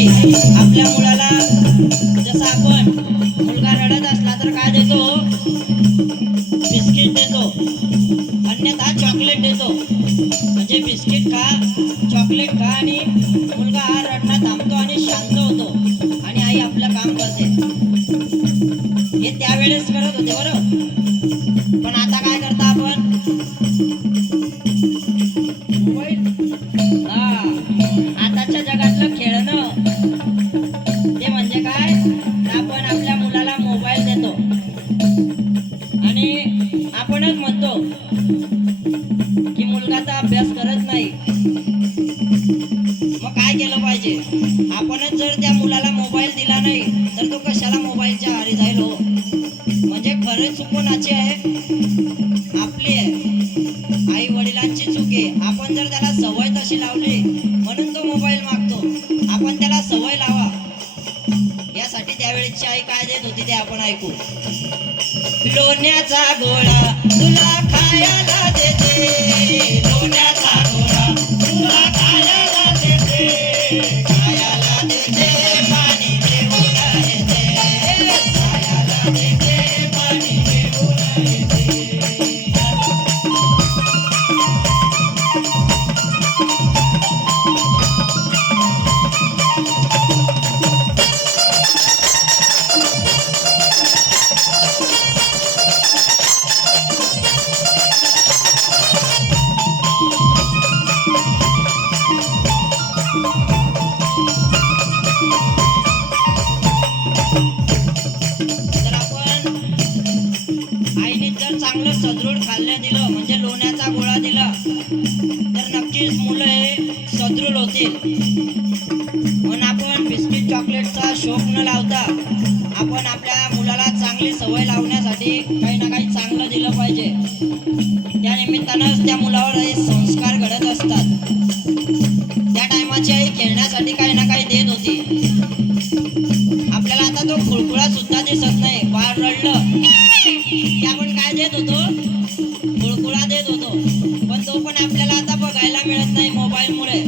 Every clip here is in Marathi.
आई आपल्या मुलाला जसं आपण मुलगा रडत असला तर काय देतो, बिस्किट देतो, अन्यथा चॉकलेट देतो. म्हणजे बिस्किट खा, चॉकलेट खा आणि मुलगा हा रडणं थांबतो आणि शांत होतो आणि आई आपलं काम करते. हे त्यावेळेस करत होते बरं. पण आता काय करता आपण, मोबाईल. आताच्या जगातलं खेळणं ते म्हणजे काय, आपण आपल्या मुलाला मोबाईल देतो आणि आपणच म्हणतो की मुलगा तर अभ्यास करत नाही. मग काय केलं पाहिजे, आपणच जर त्या मुलाला मोबाईल दिला नाही तर तो कशाला मोबाईलच्या आहारी जाईल हो. म्हणजे खरं चूक कोणाची आहे, आपली आहे, आई वडिलांची चूक आहे. आपण जर त्याला सवय तशी लावली म्हणून तो मोबाईल मागतो. आपण त्याला सवय लावा यासाठी त्यावेळेची आई काय देत होती ते आपण ऐकू. लोण्याचा गोळा तुला खायला देते, लोण्याचा गोळा तुला खायला देते, खायला देते पाणी घेऊन येते, खायला देते पाणी घेऊन येते. चांगलं सदृढ खाल्लं दिलं म्हणजे लोण्याचा गोळा दिला तर नक्कीच मुलं हे सदृढ होतील. म्हणून आपण बिस्किट चॉकलेटचा शौक न लावता आपण आपल्या मुलाला चांगली सवय लावण्यासाठी काही ना काही चांगलं दिलं पाहिजे. त्या निमित्तानंच त्या मुलावर हे संस्कार घडत असतात. त्या टायमाची आई खेळण्यासाठी काही ना काही देत होती. आपल्याला आता तो खुळखुळा सुद्धा दिसत नाही. बाळ रडलं की आपण काय देत होतो, खुळखुळा देत होतो. पण तो पण आपल्याला आता बघायला मिळत नाही मोबाईलमुळे.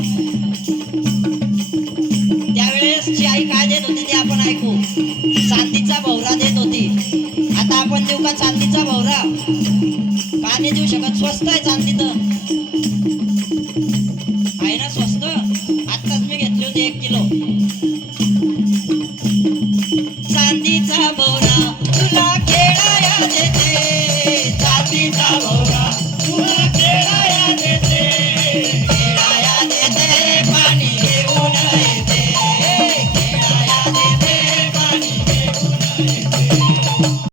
त्यावेळेसची आई काय देत होती ते आपण ऐकू. चांदीचा भवरा देत होती. आता आपण देऊ का चांदीचा भवरा, का नाही देऊ शकत. स्वस्त आहे चांदी तर आहे ना, स्वस्त. आत्ताच मी घेतली होती 1 किलो.